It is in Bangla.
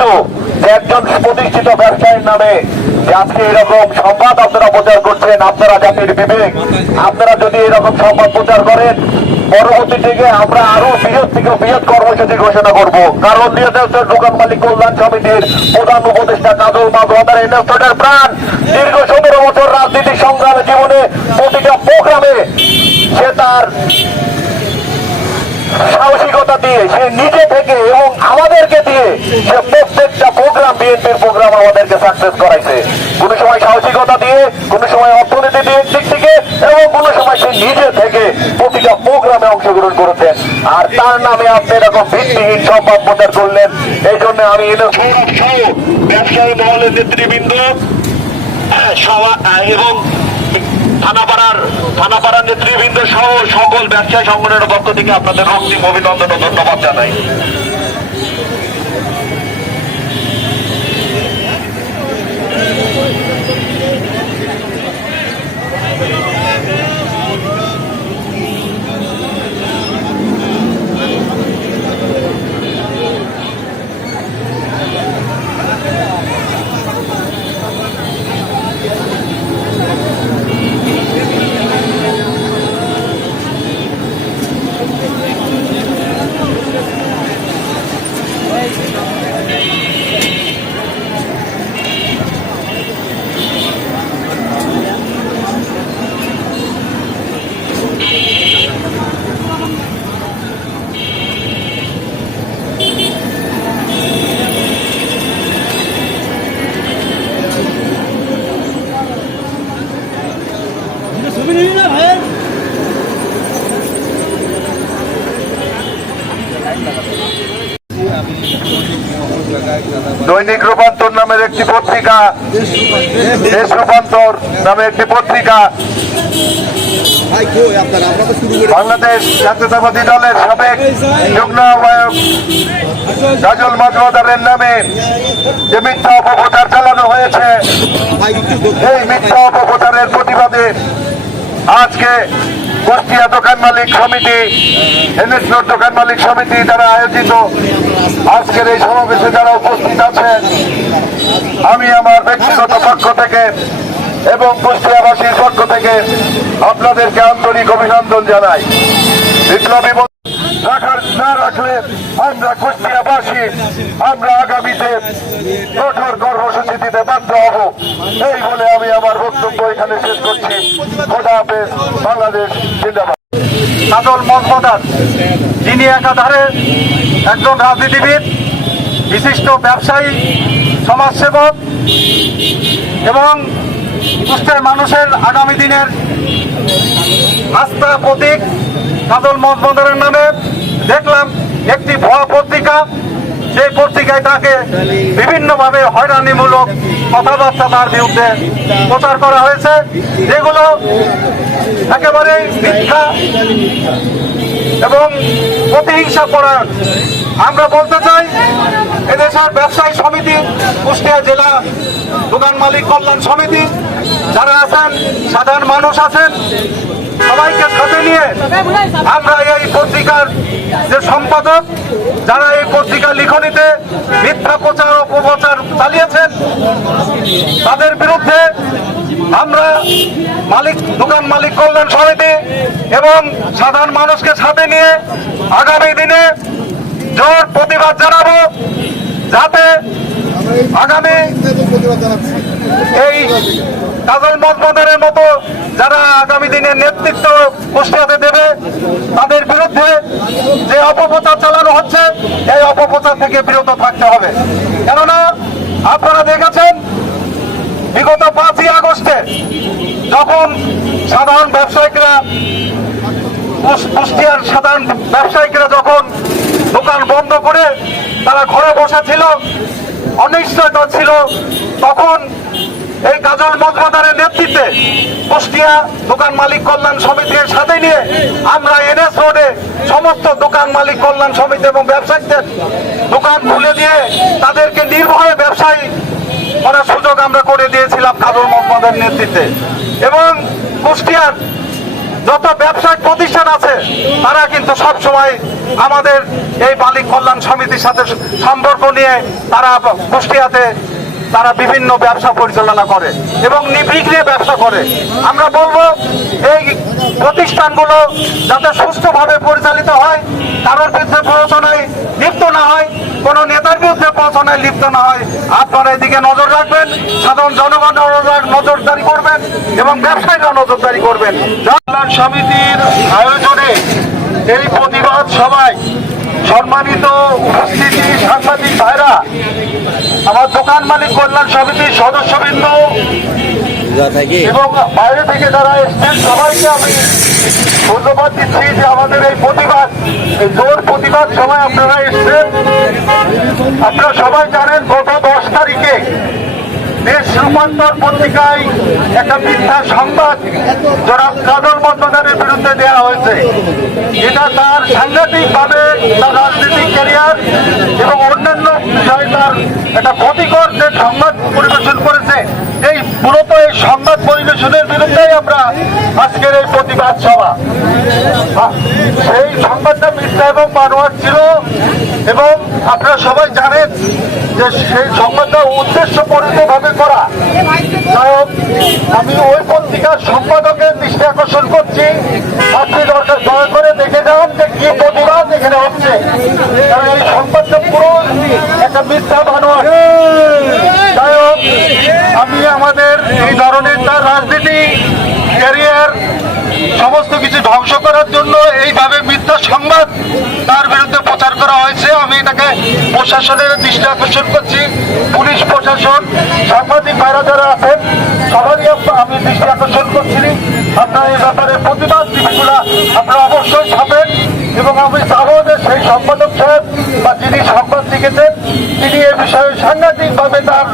যে একজন প্রতিষ্ঠিত ব্যবসায়ীর নামে আজকে এরকম সংবাদ আপনারা প্রচার করছেন, আপনারা জাতির বিবেক, আপনারা যদি এরকম সংবাদ প্রচার করেন, পরবর্তী থেকে আমরা আরও বৃহৎ থেকে বৃহৎ কর্মসূচি ঘোষণা করব। কারণ নিয়োজিত দোকান মালিক, কল্যাণ সমিতির প্রধান উপদেষ্টা কাজল মাধবাদার ইনভেস্টরের প্রাণ। দীর্ঘ সতেরো বছর রাজনীতি সংগ্রামে জীবনে প্রতিটা প্রোগ্রামে সে তার সাহসিকতা দিয়ে, সে নিজে থেকে এবং আমাদেরকে দিয়ে সে প্রত্যেকটা প্রোগ্রাম বিএনপির প্রোগ্রাম আমাদেরকে সাকসেস করাইছে। কোন সময় সাহসিকতা দিয়ে, কোন সময় অর্থনীতি দিয়ে দিক থেকে, এবং কোন সময় সে নিজে থেকে প্রতিটা প্রোগ্রামে অংশগ্রহণ করেছেন আর তার নামে আপনি এরকম ভিত্তিহীন সংবাদ প্রচার করলেন, এই জন্য আমি ব্যবসায়ী মহলের নেতৃবৃন্দ এবং থানাপাড়ার থানাপাড়ার নেতৃবৃন্দ সহ সকল ব্যবসায়ী সংগঠনের পক্ষ থেকে আপনাদের রক্তিম অভিনন্দন ও ধন্যবাদ জানাই। ছবি দৈনিক রূপান্তর নামের একটি পত্রিকা, দেশ রূপান্তর নামে একটি পত্রিকা। বাংলাদেশ জাতীয়তাবাদী দলের সাবেক যুগ্ম আহ্বায়ক কাজল মাজমদারের নামে যে মিথ্যা অপপ্রচার চালানো হয়েছে, এই মিথ্যা অপপ্রচারের প্রতিবাদে আজকে কুষ্টিয়া দোকান মালিক সমিতি এনএসনোর দোকান মালিক সমিতি দ্বারা আয়োজিত আজকের এই সমাবেশে যারা উপস্থিত আছেন, আমি আমার ব্যক্তিগত পক্ষ থেকে এবং কুষ্টিয়াবাসীর পক্ষ থেকে আপনাদেরকে আন্তরিক অভিনন্দন জানাই। বিপ্লবী রাখার না রাখলে আমরা কুষ্টিয়াবাসী, আমরা আগামীতে কঠোর কর্মসূচি দিতে বাধ্য হব। এই বলে আমি আমার বক্তব্য এখানে শেষ করছি। খোদা হাফেজ, বাংলাদেশ জিন্দাবাদ। কাজল মজমদার যিনি একাধারে একজন রাজনীতিবিদ, বিশিষ্ট ব্যবসায়ী, সমাজসেবক এবং কুষ্টিয়ার মানুষের আগামী দিনের আস্থা প্রতীক কাজল মজমদারের নামে দেখলাম একটি ভুয়া পত্রিকা। যে পত্রিকায় তাকে বিভিন্নভাবে হয়রানিমূলক কথাবার্তা তার বিরুদ্ধে প্রচার করা হয়েছে। যেগুলো একেবারে মিথ্যা এবং প্রতিহিংসা করার আমরা বলতে চাই, এদেশের ব্যবসায়ী সমিতি, কুষ্টিয়া জেলা দোকান মালিক কল্যাণ সমিতি, যারা আছেন, সাধারণ মানুষ আছেন সবাইকে সাথে নিয়ে আমরা এই পত্রিকার যে সম্পাদক, যারা এই পত্রিকার লিখনিতে মিথ্যা প্রচার, অপপ্রচার চালিয়েছেন, তাদের বিরুদ্ধে আমরা মালিক, দোকান মালিক কল্যাণ সমিতি এবং সাধারণ মানুষকে সাথে নিয়ে আগামী দিনে জোর প্রতিবাদ জানাব, যাতে আগামী এই কাজল মজমদারের মতো যারা আগামী দিনে নেতৃত্ব কুষ্টিয়াতে দেবে, তাদের বিরুদ্ধে যে অপপ্রচার চালানো হচ্ছে, এই অপপ্রচার থেকে বিরত থাকতে হবে। কেননা, আপনারা দেখেছেন, বিগত পাঁচই আগস্টে যখন সাধারণ ব্যবসায়িকরা কুষ্টিয়ার সাধারণ ব্যবসায়িকরা যখন দোকান বন্ধ করে তারা ঘরে বসে ছিল, অনিশ্চয়তা ছিল, তখন এই কাজল মজমাদারের নেতৃত্বে কুষ্টিয়া দোকান মালিক কল্যাণ সমিতির সাথে নিয়ে আমরা এনএস রোডে সমস্ত দোকান মালিক কল্যাণ সমিতি এবং ব্যবসায়ীদের দোকান খুলে দিয়ে তাদেরকে নির্ভয়ে ব্যবসায়ী করার সুযোগ আমরা করে দিয়েছিলাম কাজল মোহাম্মদের নেতৃত্বে। এবং কুষ্টিয়ার যত ব্যবসায়িক প্রতিষ্ঠান আছে, তারা কিন্তু সব সময় আমাদের এই মালিক কল্যাণ সমিতির সাথে সম্পর্ক নিয়ে তারা কুষ্টিয়াতে তারা বিভিন্ন ব্যবসা পরিচালনা করে এবং নির্বিঘ্নে ব্যবসা করে। আমরা বলব, এই প্রতিষ্ঠানগুলো যাতে সুস্থভাবে পরিচালিত হয়, কারোর বিরুদ্ধে প্ররোচনায় লিপ্ত না হয়, কোনো নেতার বিরুদ্ধে প্ররোচনায় লিপ্ত না হয়, আপনারা এদিকে নজর রাখবেন, সাধারণ জনগণ নজরদারি করবেন এবং ব্যবসায়ীরা নজরদারি করবেন। সমিতির আয়োজনে এই প্রতিবাদ সভায় সম্মানিত উপস্থিতি সাংবাদিক ভাইরা আমার দোকান মালিক কল্যাণ সমিতির সদস্যবৃন্দ এবং বাইরে থেকে যারা এসছেন সবাইকে আমি ধন্যবাদ দিচ্ছি যে আমাদের এই প্রতিবাদ এই জোর প্রতিবাদ সময় আপনারা এসছেন। আপনারা সবাই জানেন গত দশ তারিখে দেশ রূপান্তর পত্রিকায় একটা মিথ্যা সংবাদ যারা কাজল মজুমদারের বিরুদ্ধে দেওয়া হয়েছে। এটা তার সাংঘাতিক ভাবে তার রাজনৈতিক ক্যারিয়ার এবং অন্যান্য বিষয়ে তার একটা ক্ষতিকর যে সংবাদ পরিবেশন করেছে, এই মূলত এই সংবাদ পরিবেশনের বিরুদ্ধেই আমরা আজকের এই প্রতিবাদ সভা। সেই সংবাদটা মিথ্যা এবং বানোয়ার ছিল এবং আপনারা সবাই জানেন যে সেই সংবাদটা উদ্দেশ্য ভাবে করা। হোক, আমি ওই পত্রিকার সম্পাদকের দৃষ্টি আকর্ষণ করছি। আপনি দরকার দয়া করে দেখে যান যে কি প্রতিবাদ এখানে হচ্ছে। কারণ এই সংবাদটা পুরো একটা মিথ্যা বানোয়ার যাই আমি আমাদের এই ধরনের তার রাজনীতি ক্যারিয়ার সমস্ত কিছু ধ্বংস করার জন্য এইভাবে মিথ্যা সংবাদ তার বিরুদ্ধে প্রচার করা হয়েছে। আমি এটাকে প্রশাসনের দৃষ্টি আকর্ষণ করছি। পুলিশ প্রশাসন, সাংবাদিক ভাইরা যারা আছেন, সবারই আমি দৃষ্টি আকর্ষণ করছি। আপনারা এই ব্যাপারে প্রতিবাদ টিভিগুলা আপনারা অবশ্যই ছাপেন এবং আমি চাবো যে সেই সম্পাদক সাহেব বা যিনি সংবাদ লিখেছেন, তিনি এ বিষয়ে সাংঘাতিকভাবে তার